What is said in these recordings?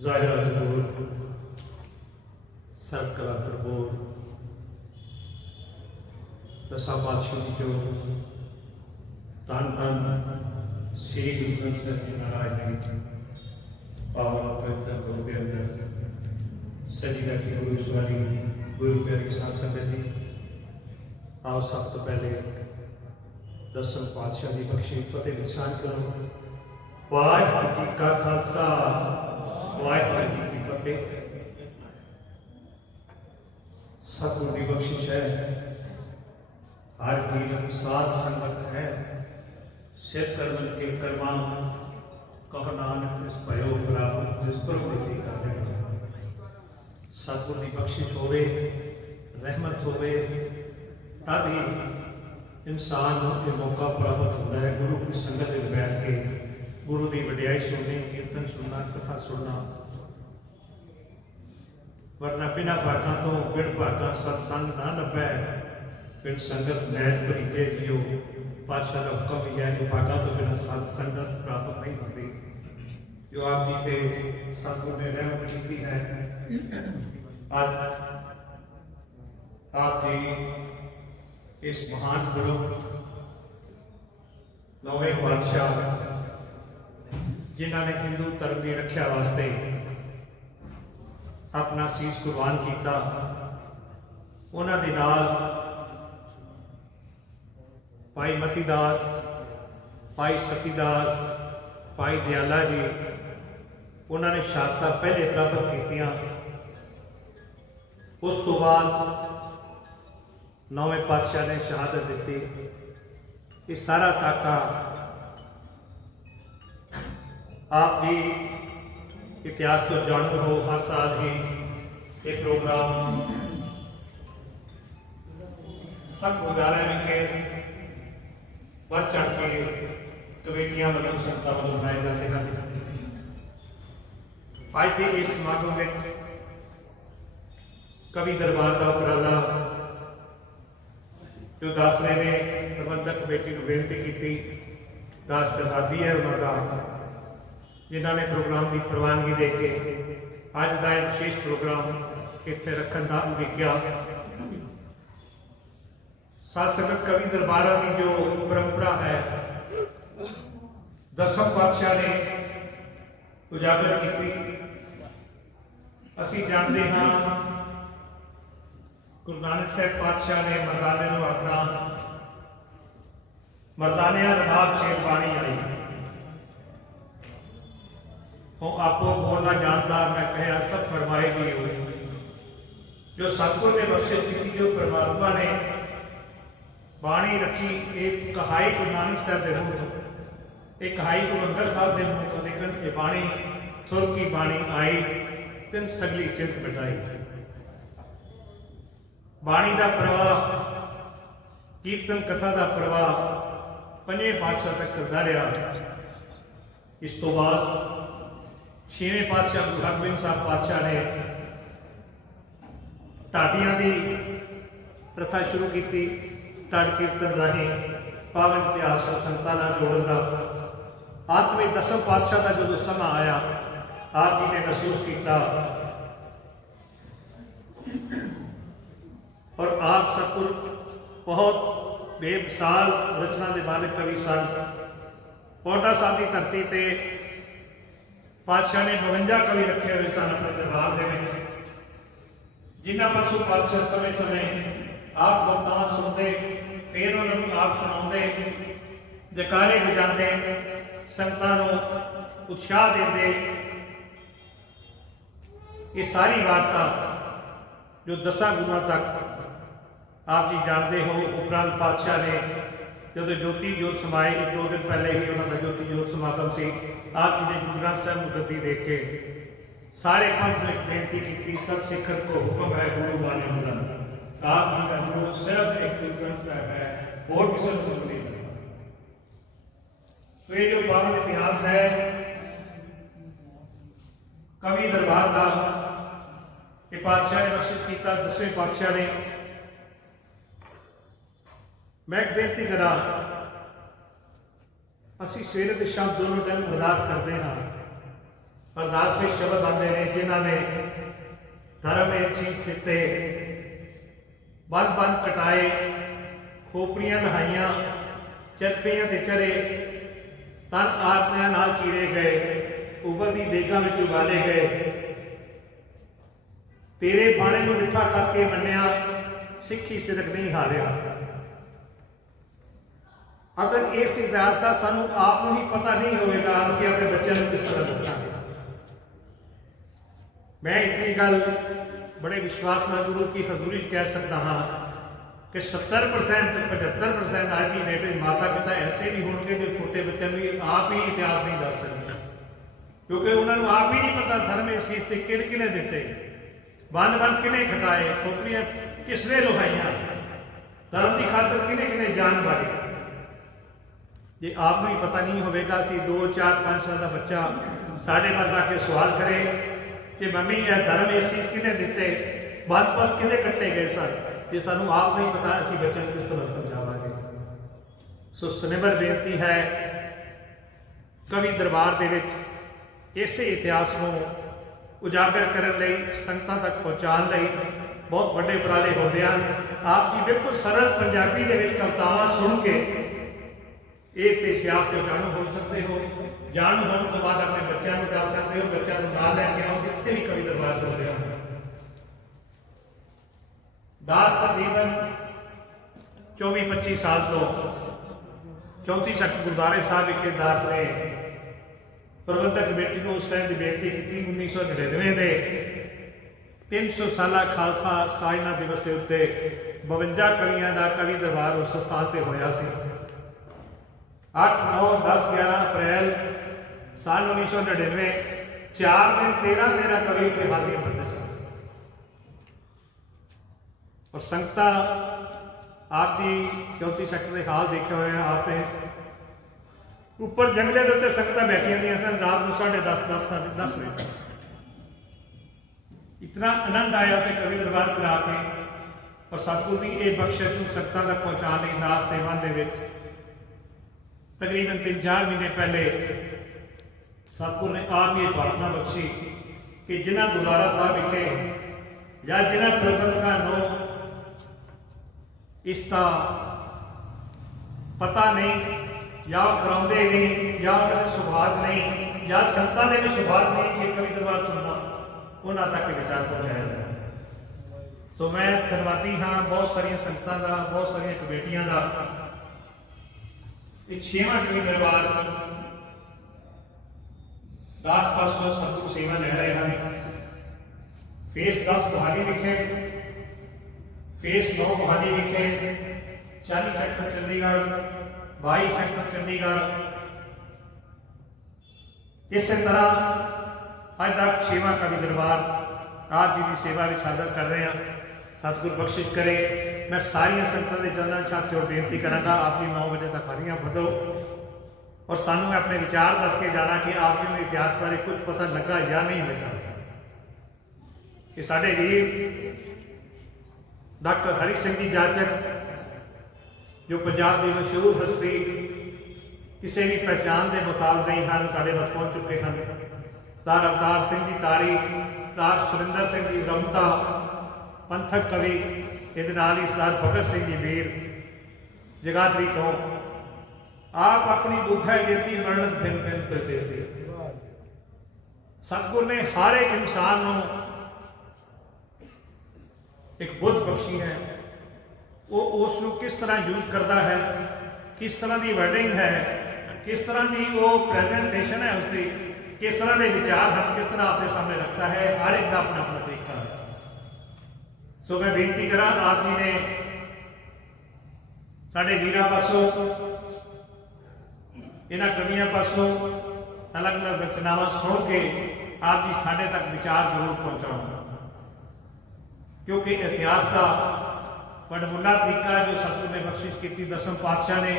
ਜ਼ਾਹਿਰ ਹਜ਼ੂਰ ਸਰਕਲਾ ਪ੍ਰਭੂ ਦਸਾਂ ਪਾਤਸ਼ਾਹ ਦੀ ਜੋ ਧੰਨ ਧੰਨ ਸ੍ਰੀ ਗੁਰੂ ਗ੍ਰੰਥ ਸਾਹਿਬ ਜੀ ਮਹਾਰਾਜ ਨੇ ਪਾਵਨ ਪਵਿੱਤਰ ਗੁਰੂ ਦੇ ਅੰਦਰ ਸਜੀ ਰੱਖੀ ਗੁਰੂ ਸਵਾਰੀ ਗੁਰੂ ਪਿਆਰੀ ਸਾਧ ਸੰਗਤ ਜੀ, ਆਓ ਸਭ ਤੋਂ ਪਹਿਲੇ ਦਸਮ ਪਾਤਸ਼ਾਹ ਦੀ ਬਖਸ਼ੀ ਫਤਿਹ ਦੀ ਸਾਂਝ ਕਰੋ। ਵਾਹਿਗੁਰੂ ਜੀ ਕਾ ਖਾਲਸਾ, ਵਾਹਿਗੁਰੂ ਜੀ ਕੀ ਫਤਿਹ। ਸਤਿਗੁਰੂ ਦੀ ਬਖਸ਼ਿਸ਼ ਹੈ, हर कीरत साध संगत है, सिर करमन के कर्मा कहो नानक तिस भयो प्राप्त जिस पर विधि करने। सतगुर की बख्शिश होवे, रहमत होवे, तद ही इंसान को मौका प्राप्त होता है गुरु की संगत में बैठ के गुरु की वडियाई सुननी, कीर्तन सुनना, कथा सुनना। वरना बिना भागा तो बिन भागा सत्संग ना लभै, फिर संगत मैल भरीके जियो। पातशाह का हुक्म भी है कि भागा तो बिना संगत प्राप्त नहीं होती। जो आप जी के सतगुरु ने रहमत की है, आज आप जी इस महान गुरु नौवें पातशाह जिन्होंने हिंदू धर्म की रक्षा वास्ते अपना सीस कुर्बान किया, उन्होंने नाल भाई मतीदास, भाई सतीदास, भाई दयाला जी, उन्होंने शहादत पहले प्राप्त कीतियां। उस तो बाद नौवें पातशाह ने शहादत दी। ये सारा साका आप भी इतिहास तो जानू हो, हर साल ही एक प्रोग्राम सब गुरुद्वारा विखे बढ़ चढ़ के कमेटियां वालों संगतां वालों बनाए जाते हैं। अज के इस समागम में कवि दरबार का उपराला जो दासरे ने प्रबंधक कमेटी को बेनती की, दास जनादी है उन्होंने जिन्होंने प्रोग्राम की प्रवानगी दे के अज का एक विशेष प्रोग्राम इतने रखने का उलीकिया। साध संगत कवि दरबारा की जो परंपरा है दसम पातशाह ने उजागर की। असी जानते हाँ गुरु नानक साहब पातशाह ने मरदाने को अपना मरदानिया रबाब छे पानी आई हूँ आपो बोलना जानता मैं कहा सब फरमाएगी हो। जो सतगुर ने बख्शिश की, जो परमात्मा ने बाणी रखी, एक कहाई गुरु नानक साहब के मुँह तो, एक कहाई गुरु अंगद साहब के मुँह तो, लेकिन ये बाणी थुर की बाणी आई तिन सगली चिंत मिटाई। बाणी का प्रवाह, कीर्तन कथा का प्रवाह पंजें पातशाह तक चलता रहा। इस तो बाद छेवें पातशाह गुरु हरगोबिंद साहब पातशाह ने ढाडियां की प्रथा शुरू की। ढाड कीर्तन राही पावन इतिहास को संगतां नाल जोड़न का अंत में दसम पातशाह का जो समा आया, आप जी ने महसूस किया और आप सतगुर बहुत बेमिसाल रचना के मालिक कवि सन। पौंटा साहब की धरती पर पातशाह ने 52 कवि रखे हुए सन अपने दरबार के, जिन्होंने पासों पातशाह समय समय आप बरतां सुनते, फिर उन्होंने आप सुनाते, जयकारे बजाते, संगतां नूं उत्साह देते। ये सारी वार्ता जो 10 गुरुओं तक आप जी जानते हो। उपरांत पातशाह ने जो ज्योति जोत समाए, 2 दिन पहले ही उन्होंने ज्योति जोत समागम से आप जी ने गुरु ग्रंथ साहब को गद्दी दे के सारे पंथ में बेनती की, सब सिखर को हुक्म है गुरु वाले बुलंद। आप जी का गुरु सिर्फ एक गुरु ग्रंथ साहब है, और किसी को नहीं है। तो ये जो पावन इतिहास है कवि दरबार का, ये पातशाह ने बख्शिश किया। 10वें पातशाह ने मैं एक बेनती करा, ਅਸੀਂ ਸਵੇਰੇ ਤੇ ਸ਼ਾਮ ਦੋਨੋਂ ਟਾਈਮ ਅਰਦਾਸ ਕਰਦੇ ਹਾਂ। ਅਰਦਾਸ ਵਿੱਚ ਸ਼ਬਦ ਆਉਂਦੇ ਨੇ, ਜਿਨ੍ਹਾਂ ਨੇ ਧਰਮ ਇਹ ਚੀਜ਼ ਦਿੱਤੇ, ਬੰਦ ਕਟਾਏ, ਖੋਪਰੀਆਂ ਨਹਾਈਆਂ, ਚਰਪੀਆਂ ਤੇ ਚਰੇ, ਤਨ ਆਤਮਿਆਂ ਨਾਲ ਚੀਰੇ ਗਏ, ਉਬਲਦੀ ਦੇਗਾਂ ਵਿੱਚ ਉਬਾਲੇ ਗਏ, ਤੇਰੇ ਬਾਣੇ ਨੂੰ ਮਿੱਠਾ ਕਰਕੇ ਮੰਨਿਆ, ਸਿੱਖੀ ਸਿਦਕ ਨਹੀਂ ਹਾਰਿਆ। अगर इस इतिहास का सानू आप ही पता नहीं होगा, असीं अपने बच्चों को किस तरह दसांगे। मैं इतनी गल बड़े विश्वास नाल गुरु की हजूरी कह सकता हाँ कि 70% 75% आज की बेटे माता पिता ऐसे भी होंगे जो छोटे बच्चों को आप ही इतिहास नहीं दस सकते, क्योंकि उन्होंने आप ही नहीं पता धर्म इस चीज से किने दिते, बंद किने खटाए, खोपड़ियां किसने लुहाइया, धर्म की खातर किने जान मारी। जे आपको ही पता नहीं होगा, असी 2 4 5 साल का बच्चा साढ़े पास आके सवाल करे कि मम्मी यह धर्म इस चीज किने दिते, बंद किने कट्टे गए सन, ये सानू आप नहीं पता, असी बच्चों को किस तरह समझावांगे। सो सुनिबर बेनती है, कवि दरबार दे विच इस इतिहास को उजागर करने लई, संगतां तक पहुँचाने लई बहुत बड़े उपराले होंदे हन। आप जी बिल्कुल सरल पंजाबी दे विच कवितावां सुन के एक तो सियास के जाणू हो सकते हो, जाणू होने तो बाद अपने बच्चों को दस सकते हो, बच्चों को नाल लैके आओ जिथे भी कवि दरबार होते हैं। दास तकरीबन 24-25 साल तो 34 सख्त गुरुद्वारे साहब विखे दास ने प्रबंधक कमेटी को उस टाइम की बेनती की। 1999 के 300 साला खालसा साजना दिवस के उत्ते 52 कवियों का कवि दरबार उस स्थान पर होया सी। 8, 9, 10, 11 अप्रैल साल 1999 4 दिन 13 कवि के हाजिर बनते सन। और संगता आप जी 34 सेक्टर के हाल देखे हुए हैं आपने, ऊपर जंगले के उत्ते संगतां बैठिया दी सन रात को 10:30 बजे। इतना आनंद आया उत्ते कवि दरबार करा के, और सतगुर की यह बख्शिश को संगतां तक पहुँचाने नास सेवन दे विच तकरीबन 3-4 महीने पहले सतगुर ने आप ये प्रार्थना बख्शी कि जिन्हों गुरुद्वारा साहब विखे या जिन्होंने प्रबंधकों को इसका पता नहीं, या कराते नहीं, या उन्होंने सुभाग नहीं, या संतां ने भी सुभाग नहीं कि कवि दरबार सुनना, उन्होंने तक विचार पहुँचाया जाए। तो मैं धन्यवादी हाँ बहुत सारिया संगतां का, बहुत सारिया कमेटियां का। एक 6वां कवि दरबार दास पासों सतगुरु सेवा ले रहे हैं। फेस 10 मोहाली विखे, फेस 9 मोहाली विखे, 40 सेक्टर चंडीगढ़, 22 सेक्टर चंडीगढ़। इस तरह अज तक 6वां कवि दरबार आप जी की सेवा में हाजिर कर रहे हैं। सतगुर बख्शिश करे। मैं सारिया संगतां के चरणों छाती और बेनती करांगा, आप जी 9 बजे तक खड़ियां बधो और सानू अपने विचार दस के जाना कि आप जी को इतिहास बारे कुछ पता लगा या नहीं लगा। कि साडे वीर डॉक्टर हरि सिंह जी जाचक जो पंजाब की मशहूर हस्ती किसी भी पहचान के मुताल नहीं हैं, साढ़े वक्त पहुँच चुके हैं। सरदार अवतार सिंह जी तारी, सरदार सुरिंदर सिंह जी रमता पंथक कवि, ये सरदार भगत सिंह जी वीर जगाधरी तो आप अपनी बुद्ध है गिरती मरण भिन भिन कर देते। सतगुर ने हर एक इंसान को एक बुद्ध बख्शी है, वो उसको किस तरह यूज करता है, किस तरह की वर्डिंग है, किस तरह की वो प्रेजेंटेशन है उसकी, किस तरह के विचार हम किस तरह अपने सामने रखता है, हर एक का अपना अपना तरीका है। सो मैं बेनती करा आप जी ने साढ़े वीरां पासों इन्हां कवियां पासों अलग अलग रचनावां सुन के आप जी साढ़े तक विचार जरूर पहुँचाओ, क्योंकि इतिहास का वडमुला तरीका जो सतगुर ने बख्शिश की 10वें पातशाह ने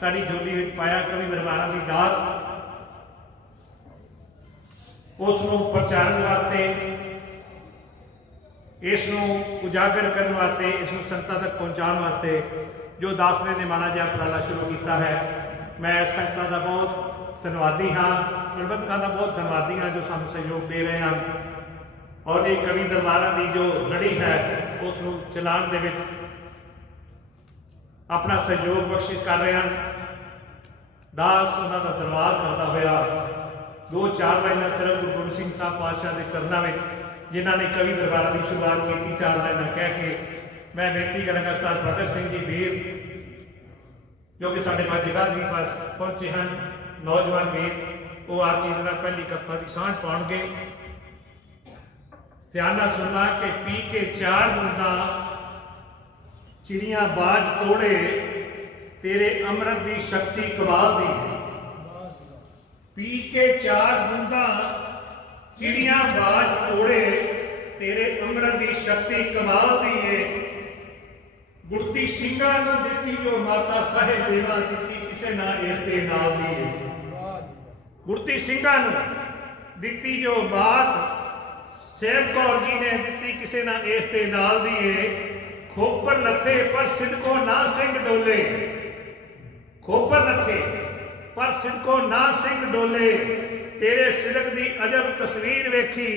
साड़ी झोली में पाया कवि दरबारों की दात, उसनों प्रचारण वास्ते, इसनों उजागर करने वास्ते, इसनों संगतां तक पहुँचाने वास्ते जो दास ने माड़ा जिहा उपराला शुरू किया है। मैं संगतां दा बहुत धन्नवादी हाँ, प्रबंधकां दा बहुत धन्नवादी हाँ जो सानूं सहयोग दे रहे हैं और ये कवि दरबारां दी जो लड़ी है उसनूं चलाउण दे विच अपना सहयोग बख्शिश कर रहे हैं। दास उन्हां दा दरबार करता होया 2-4 लाइनां सिर्फ गुरु गोबिंद सिंह साहब पातशाह के चरणों में जिन्हों ने कवि दरबार की शुरुआत की 4 लाइनां कह के मैं बेनती करांगा सरदार प्रगट सिंह जी वीर जो कि साढ़े पास जगाधरी पास पहुंचे हैं, नौजवान वीर, वो आप जी के पहली कथा की सांझ पाउणगे। ध्यान नाल सुनना कि पी के 4 बूंदा चिड़ियां बाज तोड़े तेरे अमृत की शक्ति कमाल दी। पी के 4 बूंदा चिड़ियां बाज तोड़े तेरे अमृत की शक्ति कमाल दी है। गुरती ਸਿੰਘਾਂ ਨੂੰ ਦਿੱਤੀ जो माता साहिब देवा ਦਿੱਤੀ ਕਿਸੇ ना इस दे नाल दी है। गुरती ਸਿੰਘਾਂ ਨੂੰ ਦਿੱਤੀ जो बात सेव कौर जी ने ਦਿੱਤੀ ਕਿਸੇ ना इस दे नाल दी है। खोपर लथे पर सिदको ना सिंह डोले, खोपर लथे पर सिदको ना सिंह डोले तेरे सिदक दी अजब तस्वीर वेखी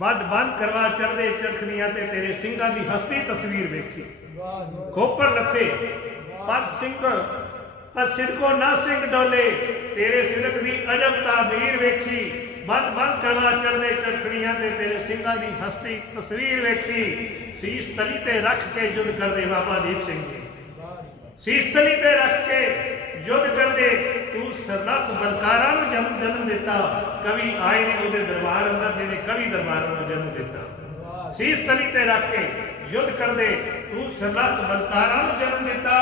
बद बंद करवा चढ़दे चरखड़ियां ते तेरे ਸਿੰਘਾਂ दी हस्ती तस्वीर वेखी। खोपर लथे पर सिंह पर सिदको ना सिंह डोले तेरे सिदक दी अजब ताबीर वेखी बद बंद करवा चढ़दे चरखड़ियां ते तेरे ਸਿੰਘਾਂ दी हस्ती तस्वीर वेखी। शीश तली ते रख के युद्ध करदे बाबा दीप सिंह जी, शीश तली ते रख के युद्ध करदे तू सरलत बलकारा नूं जन्म दिता। कवि आए ने उहदे दरबार अंदर जिहने कवि दरबार नूं जन्म दिता। शीश तली ते रख के युद्ध करदे तू सरलत बलकारा नूं जन्म दिता।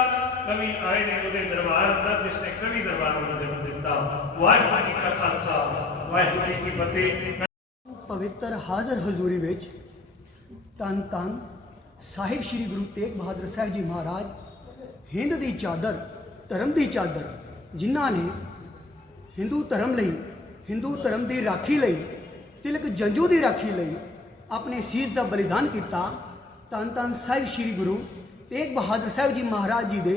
कवि आए ने उहदे दरबार अंदर जिसने कवि दरबार नूं जन्म दिता। वाहिगुरू जी का खालसा वाहिगुरू जी की फतेह। पवित्र हाज़र हजूरी विच धन धन साहिब श्री गुरु तेग बहादुर साहब जी महाराज हिंद की चादर धर्म की चादर जिन्हों ने हिंदू धर्म लई हिंदू धर्म की राखी लई तिलक जंजू की राखी लई अपने सीस का बलिदान किया। धन धन साहिब श्री गुरु तेग बहादुर साहब जी महाराज जी के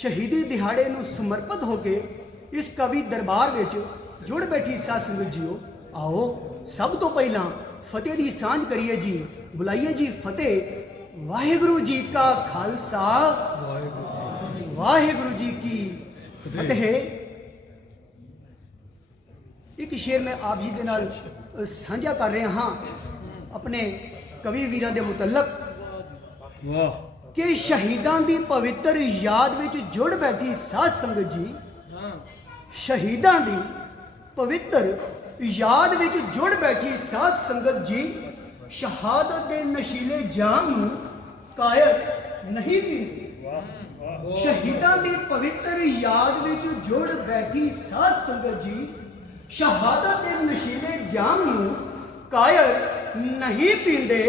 शहीदी दिहाड़े नूं समर्पित होकर इस कवि दरबार विच जुड़ बैठी साध संगत जीओ, आओ सब तो पहला फतेह की सांझ करिए जी। बुलाइए जी फतेह। वाहिगुरू जी का खालसा वाहिगुरू जी की फतेह। एक शेर मैं आप जी के नाल साझा कर रहा हाँ अपने कवि वीरां दे मुतल्लक कि शहीदां दी पवित्र याद विच जुड़ बैठी साध संगत जी, शहीदां दी पवित्र याद विच जुड़ बैठी साध संगत जी, शहादत के नशीले जाम नूं कायर नहीं पींदी। शहीदां दी पवित्र याद विच जुड़ बैठी साध संगत जी, शहादत के नशीले जाम नूं कायर नहीं पींदे।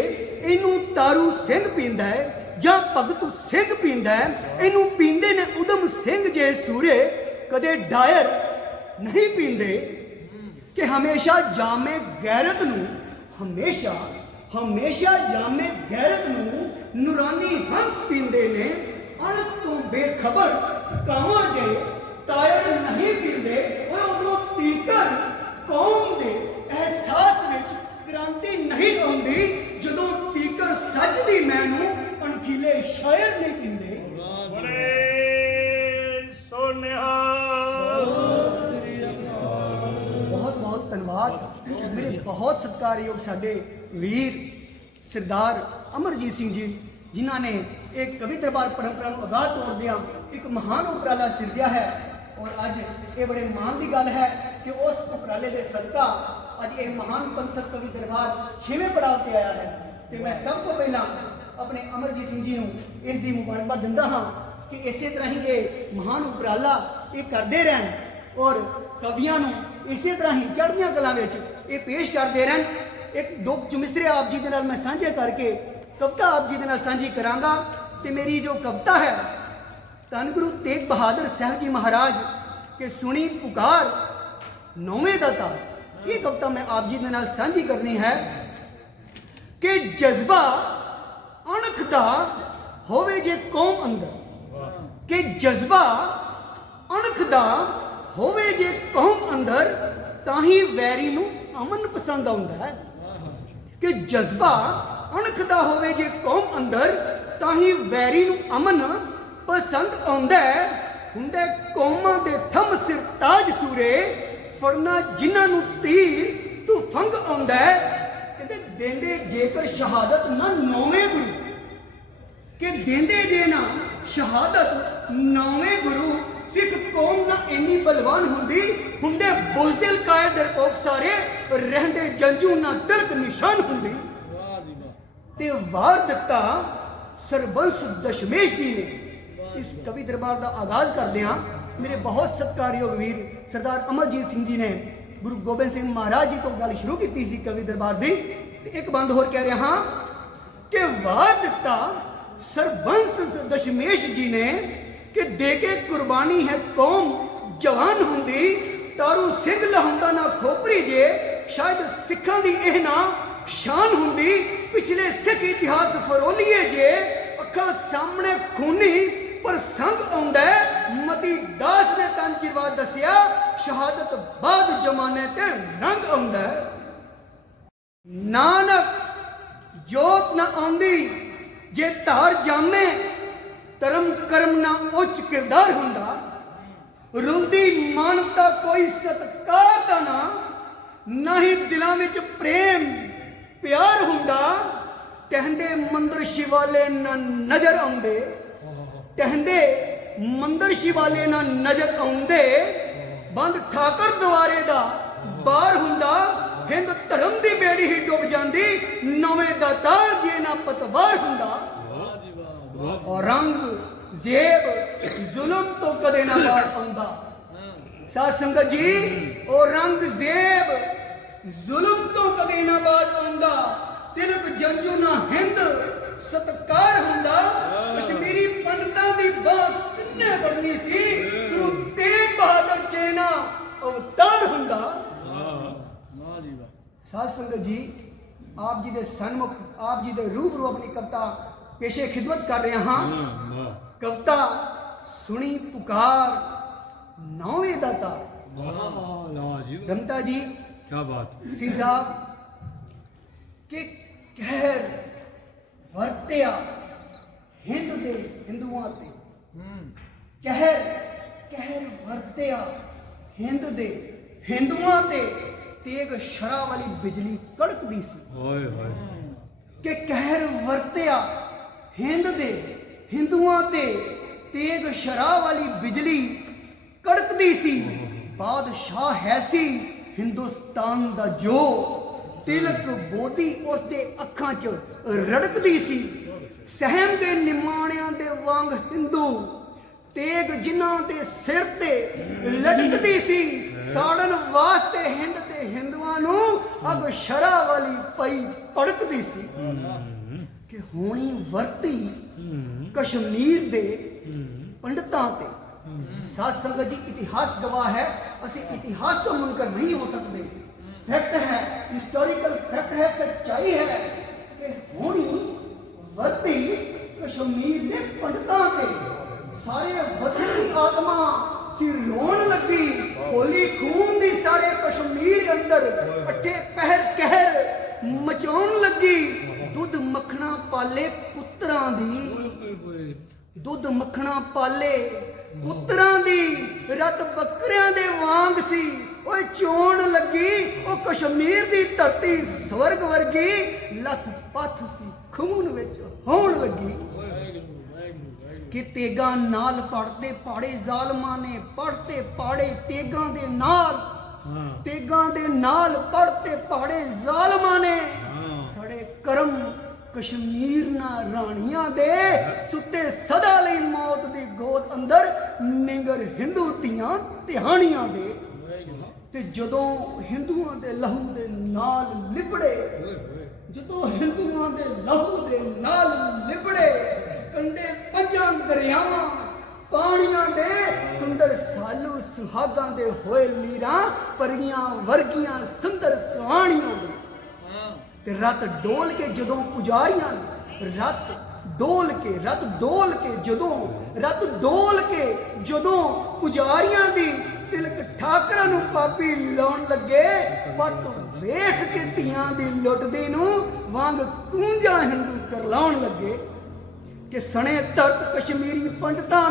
इनू तारू सिंह पींदा है जां भगत सिंह पींदा है, इनू पींदे ने उदम सिंह जे सूरे कदे डायर नहीं पींदे। कि हमेशा जामे गैरत नूं हमेशा हमेशा जामे गैरत नूं नूरानी हंस पींदे ने। अणख तो बेखबर कावां जे तायर नहीं पींदे। और उदों तीकर कौम दे एहसास विच क्रांति नहीं आउंदी जदों तीकर सजदी मैनूं अणखीले शायर नहीं पींदे। बड़े सोनिया बहुत बहुत धन्यवाद मेरे बहुत सत्कारयोग साडे वीर सरदार अमरजीत सिंह जी जिन्हों ने एक कवि दरबार परंपरा को आगाह तोड़दियां एक महान उपराला सिरजिया है। और अज ये बड़े मान की गल है कि उस उपराले के सदका अज ये महान पंथक कवि दरबार 6वें पड़ाव पर आया है। तो मैं सब तो पहला अपने अमरजीत सिंह जी को इसकी मुबारकबाद दिंदा हाँ कि इस तरह ही ये महान उपराला ये करते रहन और कवियों इस तरह ही चढ़दियां कलां विच ये पेश करते रहन। एक दो चुमिसरे आप जी के नाल मैं साझे करके कविता आप जी के नाल साझी करांगा। ते मेरी जो कविता है धन गुरु तेग बहादुर साहब जी महाराज के सुनी पुकार 9वें दाता, ये कविता मैं आप जी के नाल साझी करनी है कि जज्बा अणख दा होवे जे कौम अंदर, ਕਿ ਜਜ਼ਬਾ ਅਣਖ ਦਾ ਹੋਵੇ ਜੇ ਕੌਮ ਅੰਦਰ ਤਾਂ ਹੀ ਵੈਰੀ ਨੂੰ ਅਮਨ ਪਸੰਦ ਆਉਂਦਾ ਹੈ। ਕਿ ਜਜ਼ਬਾ ਅਣਖ ਦਾ ਹੋਵੇ ਜੇ ਕੌਮ ਅੰਦਰ ਤਾਂ ਹੀ ਵੈਰੀ ਨੂੰ ਅਮਨ ਪਸੰਦ ਆਉਂਦਾ ਹੈ। ਹੁੰਦੇ ਕੌਮਾਂ ਦੇ ਥੰਮ ਸਿਰ ਤਾਜ ਸੂਰੇ ਫੜਨਾ ਜਿਨ੍ਹਾਂ ਨੂੰ ਤੀਰ ਤੂੰ ਫੰਗ ਆਉਂਦਾ ਹੈ। ਕਹਿੰਦੇ ਦੇਂਦੇ ਜੇਕਰ ਸ਼ਹਾਦਤ ਨਾ ਨੌਵੇਂ ਗੁਰੂ, ਕਿ ਦੇਂਦੇ ਜੇ ਨਾ ਸ਼ਹਾਦਤ ਨੌਵੇਂ ਗੁਰੂ ਸਿੱਖ ਕੌਮ ਨਾ ਇੰਨੀ ਬਲਵਾਨ ਹੁੰਦੀ। ਹੁੰਦੇ ਬੁਜ਼ਦਿਲ ਕਾਇਰ ਡਰਪੋਕ ਸਾਰੇ ਰਹਿੰਦੇ ਜੰਜੂ ਨਾ ਤਿਲਕ ਨਿਸ਼ਾਨ ਹੁੰਦੀ। ਤੇ ਵਾਰ ਦਿੱਤਾ ਸਰਬੰਸ ਦਸ਼ਮੇਸ਼ ਜੀ ਨੇ। ਇਸ ਕਵੀ ਦਰਬਾਰ ਦਾ ਆਗਾਜ਼ ਕਰਦੇ ਹਾਂ। ਮੇਰੇ ਬਹੁਤ ਸਤਿਕਾਰਯੋਗ ਵੀਰ ਸਰਦਾਰ ਅਮਰਜੀਤ ਸਿੰਘ ਜੀ ਨੇ ਗੁਰੂ ਗੋਬਿੰਦ ਸਿੰਘ ਮਹਾਰਾਜ ਜੀ ਤੋਂ ਗੱਲ ਸ਼ੁਰੂ ਕੀਤੀ ਸੀ ਕਵੀ ਦਰਬਾਰ ਦੀ, ਤੇ ਇੱਕ ਬੰਦ ਹੋਰ ਕਹਿ ਰਿਹਾ ਹਾਂ ਕਿ ਵਾਰ ਦਿੱਤਾ ਸਰਬੰਸ ਦਸ਼ਮੇਸ਼ ਜੀ ਨੇ ਕਿ ਦੇ ਕੇ ਕੁਰਬਾਨੀ ਹੈ ਕੌਮ ਜਵਾਨ ਹੁੰਦੀ। ਤਾਰੂ ਸਿੰਘ ਲਹੁੰਦਾ ਨਾ ਖੋਪਰੀ ਜੇ ਸ਼ਾਇਦ ਸਿੱਖਾਂ ਦੀ ਇਹ ਨਾ ਸ਼ਾਨ ਹੁੰਦੀ। ਪਿਛਲੇ ਸਿੱਖ ਇਤਿਹਾਸ ਫਰੋਲੀਏ ਜੇ ਅੱਖਾਂ ਸਾਹਮਣੇ ਖੂਨੀ ਪਰ ਸੰਗ ਆਉਂਦਾ। ਮਤੀ ਦਾਸ ਨੇ ਤੰਜੀਰਵਾ ਦੱਸਿਆ ਸ਼ਹਾਦਤ ਬਾਅਦ ਜਮਾਨੇ ਤੇ ਰੰਗ ਆਉਂਦਾ। ਨਾਨਕ ਜੋਤ ਨਾ ਆਉਂਦੀ ਜੇ ਧਾਰ ਜਾਮੇ, ਧਰਮ ਕਰਮ ਨਾ ਉੱਚ ਕਿਰਦਾਰ ਹੁੰਦਾ। ਰੁਲਦੀ ਮਾਨਵਤਾ ਕੋਈ ਸਤਕਾਰ ਦਾ ਨਾ ਹੀ ਦਿਲਾਂ ਵਿੱਚ ਪ੍ਰੇਮ ਪਿਆਰ ਹੁੰਦਾ। ਕਹਿੰਦੇ ਮੰਦਰ ਸ਼ਿਵਾਲੇ ਨਾ ਨਜ਼ਰ ਆਉਂਦੇ, ਕਹਿੰਦੇ ਮੰਦਰ ਸ਼ਿਵਾਲੇ ਨਾ ਨਜ਼ਰ ਆਉਂਦੇ। ਬੰਦ ਠਾਕਰ ਦੁਆਰੇ ਦਾ ਬਾਰ ਹੁੰਦਾ। ਹਿੰਦ ਧਰਮ ਦੀ ਬੇੜੀ ਹੀ ਡੁੱਬ ਜਾਂਦੀ। ਨਵੇਂ ਦਾ ਤਾਰ ਜੇ ਨਾ ਪਤਵਾਰ ਹੁੰਦਾ। ਔਰੰਗ ਜ਼ੇਬ ਜ਼ੁਲਮ ਤੋਂ ਕਦੇ ਨਾ ਬਾਹਰ ਆਉਂਦਾ। ਸਾਧ ਸੰਗਤ ਜੀ, ਔਰੰਗਜ਼ੇਬ ਜ਼ੁਲਮ ਤੋਂ ਕਦੇ ਨਾ ਬਾਹਰ ਆਉਂਦਾ। ਤਿਲਕ ਜੰਜੂ ਨਾ ਹਿੰਦ ਸਤਕਾਰ ਹੁੰਦਾ। ਕਸ਼ਮੀਰੀ ਪੰਡਤਾਂ ਦੀ ਬਾਤ ਕਿੰਨੇ ਵੜਨੀ ਸੀ। ਗੁਰੂ ਤੇਗ ਬਹਾਦਰ ਚੇਨਾ ਅਵਤਾਰ ਹੁੰਦਾ। ਸਾਧ ਸੰਗਤ ਜੀ, ਆਪ ਜੀ ਦੇ ਸਨਮੁਖ, ਆਪ ਜੀ ਦੇ ਰੂਬਰੂ ਆਪਣੀ ਕਵਿਤਾ ਪੇਸ਼ੇ ਖਿਦਮਤ ਕਰ ਰਹੇ ਹਾਂ। ਕਵਿਤਾ ਸੁਣੀ ਪੁਕਾਰ ਨੌਵੇਂ ਦਾਤਾ ਰਮਤਾ ਜੀ। क्या बात ਸੀ ਸਾਹਿਬ ਕਿ ਕਹਿਰ ਵਰਤਿਆ ਹਿੰਦ ਦੇ ਹਿੰਦੂਆਂ ਤੇ। ਕਹਿਰ ਵਰਤਿਆ ਹਿੰਦ ਦੇ ਹਿੰਦੂਆਂ ਤੇ। ਤੇਗ ਸ਼ਰਾ ਵਾਲੀ ਬਿਜਲੀ ਕੜਕਦੀ ਸੀ। हाय हाय ਕਿ ਕਹਿਰ ਵਰਤਿਆ ਹਿੰਦ ਦੇ ਹਿੰਦੂਆਂ ਤੇ। ਤੇਗ ਸ਼ਰਾ ਵਾਲੀ ਬਿਜਲੀ ਕੜਕਦੀ ਸੀ। ਬਾਦਸ਼ਾਹ ਹੈ ਸੀ ਹਿੰਦੁਸਤਾਨ ਦਾ ਜੋ। ਤਿਲਕ ਬੋਦੀ ਉਸ ਦੇ ਅੱਖਾਂ 'ਚ ਰੜਕਦੀ ਸੀ। ਸਹਿਮ ਦੇ ਨਿਮਾਣਿਆਂ ਦੇ ਵਾਂਗ ਹਿੰਦੂ ਤੇਗ ਜਿਨ੍ਹਾਂ ਦੇ ਸਿਰ ਤੇ ਲਟਕਦੀ ਸੀ। ਸਾੜਨ ਵਾਸਤੇ ਹਿੰਦ ਤੇ ਹਿੰਦੂਆਂ ਨੂੰ ਅੱਗ ਸ਼ਰਾ ਵਾਲੀ ਪਈ ਭੜਕਦੀ ਸੀ। ਕਿ ਹੋਣੀ ਵਰਤੀ ਕਸ਼ਮੀਰ ਦੇ ਪੰਡਤਾਂ ਤੇ। ਸਾਧ ਸੰਗਤ ਜੀ, ਇਤਿਹਾਸ ਗਵਾਹ ਹੈ। ਅਸੀਂ ਇਤਿਹਾਸ ਤੋਂ ਮੁਨਕਰ ਨਹੀਂ ਹੋ ਸਕਦੇ। ਫੈਕਟ ਹੈ, ਹਿਸਟੋਰੀਕਲ ਫੈਕਟ ਹੈ, ਸੱਚਾਈ ਹੈ ਕਿ ਹੋਣੀ ਵਰਤੀ ਕਸ਼ਮੀਰ ਦੇ ਪੰਡਤਾਂ ਤੇ। ਸਾਰੇ ਵਤਨ ਦੀ ਆਤਮਾ ਸੀ ਰੋਣ ਲੱਗੀ। ਹੋਲੀ ਖੂਨ ਦੀ ਸਾਰੇ ਕਸ਼ਮੀਰ ਅੰਦਰ ਅੱਠੇ ਪਹਿਰ ਕਹਿਰ ਮਚਾਉਣ ਲੱਗੀ। ਦੁੱਧ ਮੱਖਣਾ ਪਾਲੇ ਪੁੱਤਰਾਂ ਦੀ, ਦੁੱਧ ਮੱਖਣਾ ਪਾਲੇ ਪੁੱਤਰਾਂ ਦੀ। ਰਤ ਬੱਕਰਿਆਂ ਦੇ ਵਾਂਗ ਸੀ ਓਏ ਚੋਣ ਲੱਗੀ। ਉਹ ਕਸ਼ਮੀਰ ਦੀ ਧਰਤੀ ਸਵਰਗ ਵਰਗੀ। ਲੱਥ ਪੱਥ ਸੀ ਖੂਨ ਵਿੱਚ ਹੋਣ ਲੱਗੀ। ਕਿ ਤੇਗਾਂ ਨਾਲ ਪੜਦੇ ਪਾੜੇ ਜ਼ਾਲਮਾਂ ਨੇ। ਪੜਤੇ ਪਾੜੇ ਤੇਗਾਂ ਦੇ ਨਾਲ, ਤੇਗਾਂ ਦੇ ਨਾਲ ਪੜਤੇ ਪਾੜੇ ਜ਼ਾਲਮਾਂ ਨੇ। ਸੜੇ ਕਰਮ ਕਸ਼ਮੀਰ ਨਾ ਰਾਣੀਆਂ ਦੇ। ਸੁੱਤੇ ਸਦਾ ਲਈ ਮੌਤ ਦੀ ਗੋਦ ਅੰਦਰ। ਨਿੰਗਰ ਹਿੰਦੂ ਧੀਆਂ ਤਿਹਾਣੀਆਂ ਦੇ। ਤੇ ਜਦੋਂ ਹਿੰਦੂਆਂ ਦੇ ਲਹੂ ਦੇ ਨਾਲ ਲਿਬੜੇ, ਜਦੋਂ ਹਿੰਦੂਆਂ ਦੇ ਲਹੂ ਦੇ ਨਾਲ ਲਿਬੜੇ। ਕੰਡੇ ਪੰਜਾਂ ਦਰਿਆਵਾਂ ਪਾਣੀਆਂ ਦੇ। ਸੁੰਦਰ ਸਾਲੂ ਸੁਹਾਗਾਂ ਦੇ ਹੋਏ ਲੀਰਾਂ। ਪਰੀਆਂ ਵਰਗੀਆਂ ਸੁੰਦਰ ਸੁਹਾਣੀਆਂ ਦੇ। ਤੇ ਰਤ ਡੋਲ ਕੇ ਜਦੋਂ ਪੁਜਾਰੀਆਂ ਨੇ, ਰਤ ਰਤ ਡੋਲ ਕੇ ਜਦੋਂ ਪੁਜਾਰੀਆਂ ਦੀ ਤਿਲਕ ਠਾਕਰਾਂ ਨੂੰ ਪਾਪੀ ਲਾਉਣ ਲੱਗੇ, ਪਤ ਵੇਖ ਕੇ ਧੀਆਂ ਦੀ ਲੁੱਟਦੀ ਨੂੰ ਵਾਂਗ ਕੂੰਜਾਂ ਹਿੰਦੂ ਕਰਲਾਉਣ ਲੱਗੇ। ਕਿ ਸਣੇ ਤਰਤ ਕਸ਼ਮੀਰੀ ਪੰਡਤਾਂ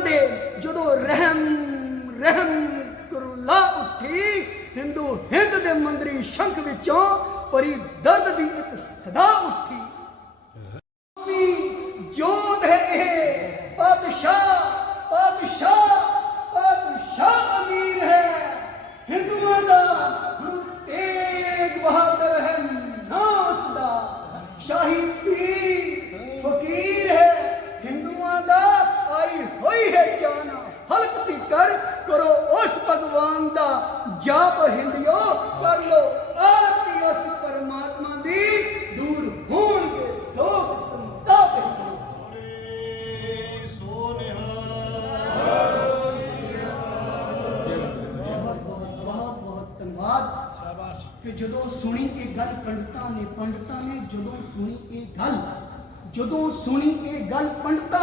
ਦੇ ਜਦੋਂ ਰਹਿਮ ਕਰਲਾ ਉੱਠੀ, ਹਿੰਦੂ ਹਿੰਦ ਦੇ ਮੰਦਰੀ ਸ਼ੰਖ ਵਿੱਚੋਂ ਪਰੀ ਦਰਦ ਦੀ ਇੱਕ ਸਦਾ ਉੱਠੀ। ਜੋਤ ਹੈ ਇਹ ਪਾਤਸ਼ਾਹ ਅਮੀਰ ਹੈ, ਹਿੰਦੂਆਂ ਦਾ ਗੁਰੂ ਤੇਗ ਬਹਾਦਰ ਹੈ ਨਾਸ ਦਾ, ਸ਼ਾਹੀ ਪੀਰ ਫਕੀਰ ਹੈ, ਹਿੰਦੂਆਂ ਦਾ ਆਈ ਹੋਈ ਹੈ ਜਾਨ, ਹਲਕ ਤਿਕਰ ਕਰੋ ਉਸ ਭਗਵਾਨ ਦਾ ਜਾਪ ਹਿੰਦਿਓ, ਕਰ ਲੋ ਆਰਤੀ ਉਸ ਪਰਮਾਤਮਾ ਦੀ, ਦੂਰ ਹੋਣਗੇ ਸੋਗ ਸੰਤਾਪ। ਬਹੁਤ ਧੰਨਵਾਦ ਕਿ ਜਦੋਂ ਸੁਣੀ ਇਹ ਗੱਲ ਪੰਡਤਾਂ ਨੇ ਪੰਡਤਾਂ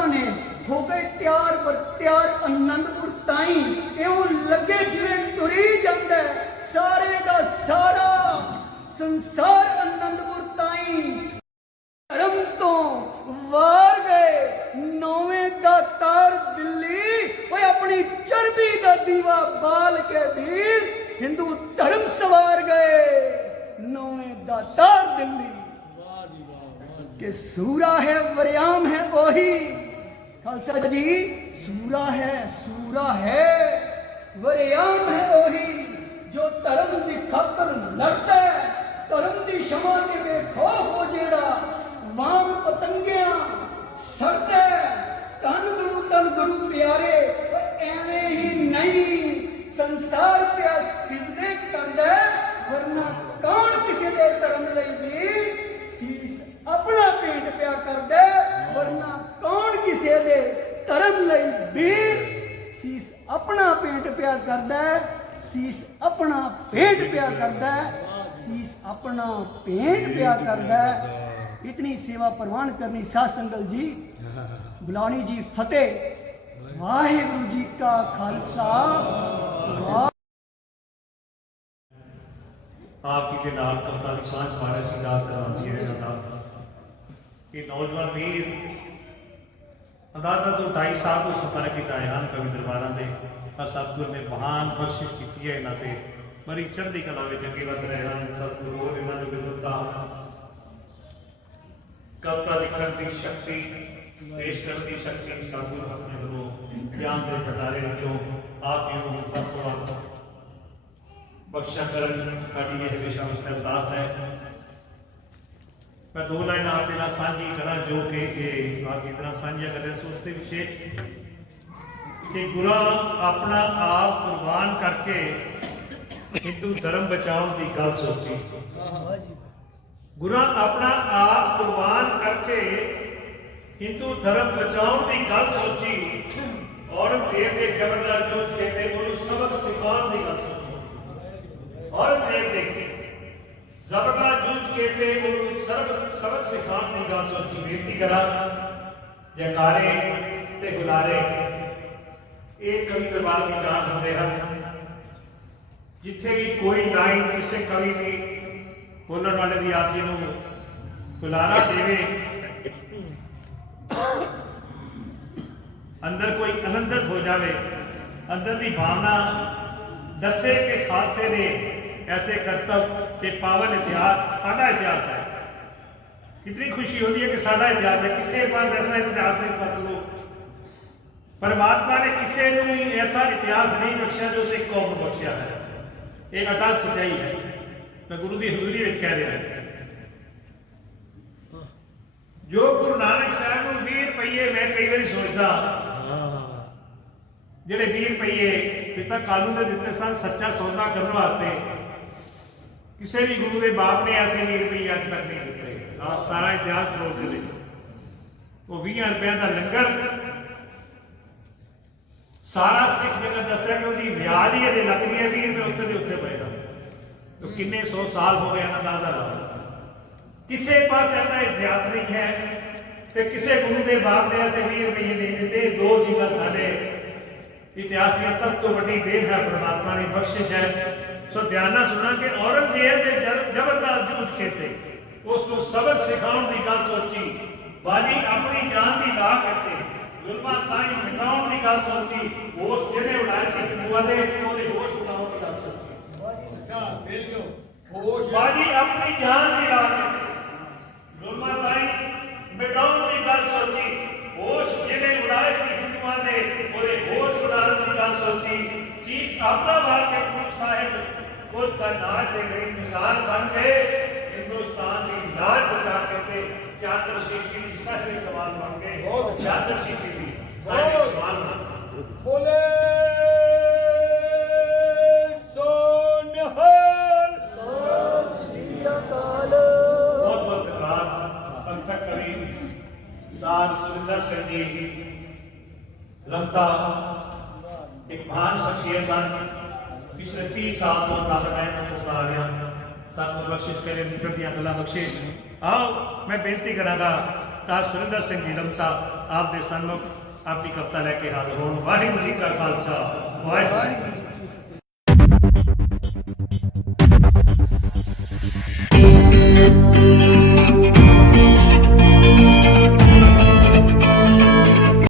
ਨੇ ਹੋ ਗਏ ਤਿਆਰ ਆਨੰਦਪੁਰ ਤਾਈਂ, ਇਉਂ ਲੱਗੇ ਜਿਵੇਂ ਤੁਰੀ ਜਾਂਦਾ ਸਾਰੇ ਦਾ ਸਾਰਾ ਸੰਸਾਰ ਆਨੰਦਪੁਰ ਤਾਈਂ। ਧਰਮ ਤੋਂ ਵਾਰ ਗਏ ਨੌਵੇਂ ਦਾ ਤਾਰ ਦਿੱਲੀ, ਓਏ ਆਪਣੀ ਚਰਬੀ ਦਾ ਦੀਵਾ ਬਾਲ ਕੇ ਵੀਰ ਹਿੰਦੂ ਧਰਮ ਸਵਾਰ ਗਏ ਨੌਵੇਂ ਦਾ ਤਾਰ ਦਿੱਲੀ। कि सूरा है वरियाम है ओही, खालसा जी सूरा है वरियाम है ओही, जो धर्म की खातर लड़ता है, धर्म की क्षमा के बेखौफ हो जेड़ा वांग पतंगियां सड़ता है। तन गुरु प्यारे एवें ही नहीं संसार पे सिजदे करदा, वरना कौन किसी दे धर्म लई वीर सीस अपना पेट प्या करदा, वरना कौन किसी दे धर्म लई वीर सीस अपना पेट प्या करदा, सीस अपना पेट प्या करदा। इतनी सेवा प्रवान करनी साध संगत जी, बुलानी जी फतेह। वाहिगुरु जी का खालसा, आप जी के नाल कविता की सांझ बारे सिंगार करवाती है कि नौजवान वीर अंदाजा तो 2.5 साल तो सफर किया है कवि दरबारों के, पर सतगुर ने महान बख्शिश की है, इन्होंने बड़ी चढ़ती कला में अगे वध रहे हैं। सतगुरु इन्होंने विद्वता कविता लिखण की शक्ति, पेश करने की शक्ति सतगुरु अपने को ज्ञान के भंडारे विचों आप जी को वध तो वध बख्शा करन साडी यह हमेशा उसका अरदास है। मैं 2 लाइन आप दे नाल सांझी करा जो कि आप इतना सांझा कर रहे सोचते विशेष कि गुरु अपना आप कुर्बान करके हिंदू धर्म बचाने की गल सोची। गुरु अपना आप कुर्बान करके हिंदू धर्म बचाने की गल सोची, औरंगजेब के जबरदस्त युद्ध कहते बोलो सबक सिखाने की गल सोची। औरंगजेब ने जबरदस्त युद्ध कहते बोलो सबक सिखाने की गल सोची। बेनती करा जयकारे ते गुलारे एक कवि दरबार की गान होते हैं, जिथे भी कोई लाइन किसी कवि की बोलने वाले की आप जी को बुलारा देवे, अंदर कोई आनंदित हो जाए, अंदर की भावना दसे के खालसे ने ऐसे कर्तव्य के पावन इतिहास साडा इतिहास है। कितनी खुशी होती है कि साडा इतिहास है, किसी के पास ऐसा इतिहास नहीं था। तो परमात्मा ने किसी को भी ऐसा इतिहास नहीं बख्शा जो उसे कौम को बख्शा है। एक अटल सच्चाई है, मैं गुरु की हजूरी में कह रहा है। जो गुरु नानक साहब को 20 रुपये मैं कई बार सोचता ਜਿਹੜੇ 20 ਰੁਪਏ ਪਿਤਾ ਕਾਲੂ ਨੇ ਦਿੱਤੇ ਸਨ ਸੱਚਾ ਸੌਦਾ ਕਰਨ ਵਾਸਤੇ, ਕਿਸੇ ਵੀ ਗੁਰੂ ਦੇ ਬਾਪ ਨੇ ਐਸੇ 20 ਰੁਪਏ ਅੱਜ ਤੱਕ ਨਹੀਂ ਦਿੱਤੇ। ਆਪ ਸਾਰਾ ਇਤਿਹਾਸ ਬੋਲ ਕੇ ਦੇਖੋ, ਉਹ 20 ਰੁਪਏ ਦਾ ਲੰਗਰ ਸਾਰਾ ਸਿੱਖ ਜਗਤ ਦੱਸਦਾ ਕਿ ਉਹਦੀ ਵਿਆਜ ਹੀ ਲੱਗਦੀ ਹੈ 20 ਰੁਪਏ ਉੱਤੇ ਦੇ ਉੱਤੇ ਪਏਗਾ। तो किन्ने 100 साल हो गए ना दादा ਕਿਸੇ ਪਾਸੇ ਦਾ ਇਤਿਹਾਸ ਨਹੀਂ ਹੈ ਤੇ ਕਿਸੇ ਗੁਰੂ ਦੇ ਬਾਪ ਨੇ ਅਸੀਂ 20 ਰੁਪਏ ਨਹੀਂ ਦਿੱਤੇ। ਦੋ ਚੀਜ਼ਾਂ ਸਾਡੇ ਇਤਿਹਾਸ ਦੀ ਸਭ ਤੋਂ ਵੱਡੀ ਦੇਣ ਹੈ, ਪ੍ਰਮਾਤਮਾ ਦੀ ਬਖਸ਼ਿਸ਼ ਹੈ। ਸੋ ਧਿਆਨ ਨਾਲ ਸੁਣਾ ਕਿ ਔਰੰਗਜ਼ੇਬ ਦੇ ਜ਼ਬਰਦਸਤ ਜੂਝ ਖੇਤੇ ਉਸ ਨੂੰ ਸਬਕ ਸਿਖਾਉਣ ਦੀ ਗੱਲ ਸੋਚੀ। ਬਾਜੀ ਆਪਣੀ ਜਾਨ ਦੀ ਰਾਹ ਕਰਤੇ ਜ਼ੁਲਮਾਂ ਤਾਈਂ ਮਿਟਾਉਣ ਦੀ ਗੱਲ ਸੋਚੀ। ਉਸ ਜਿਹਨੇ ਉਡਾਏ ਸੀ ਹਿੰਦੂਆਂ ਦੇ ਉਹਦੇ ਹੋਸ਼ ਉਡਾਉਣ ਦੀ ਗੱਲ ਸੋਚੀ। ਅੱਛਾ ਮਿਲ ਗਏ ਹੋਸ਼ ਬਾਜੀ ਆਪਣੀ ਜਾਨ ਦੀ ਰਾਹ ਕਰਤੇ ਜ਼ੁਲਮਾਂ ਤਾਈਂ ਮਿਟਾਉਣ ਦੀ ਗੱਲ ਸੋਚੀ। ਹੋਸ਼ ਜਿਹਨੇ ਉਡਾਏ ਸੀ ਹਿੰਦੂਆਂ ਦੇ ਉਹਦੇ ਹੋਸ਼ ਉਡਾਉਣ ਦੀ ਗੱਲ ਸੋਚੀ। ਚੀਜ਼ ਆਪਣਾ ਵਾਰ ਕੇ ਗੁਰੂ ਸਾਹਿਬ खुद का नाच दे गई मिसाल बन गए। हिंदुस्तान की नाच बचा के थे चादर शीशी की सारे कमाल बन गए। चादर शीशी की सारे कमाल बन गए। बोले सोनिहाल सत श्री अकाल। बहुत बहुत धन्यवाद भक्त कवि दास सुरिंदर सिंह जी रमता एक महान शख्सियत हैं। पिछले 30 साल तो दादा मैं सुनता आ गया। सानू बख्शिश करे चढ़िया गल्लां बख्शे। आओ मैं बेनती करांगा दास सुरिंदर सिंह जी रमता आप दे सन्मुख अपनी कविता लैके हाजिर होण। वाहिगुरू जी का खालसा वाहिगुरू।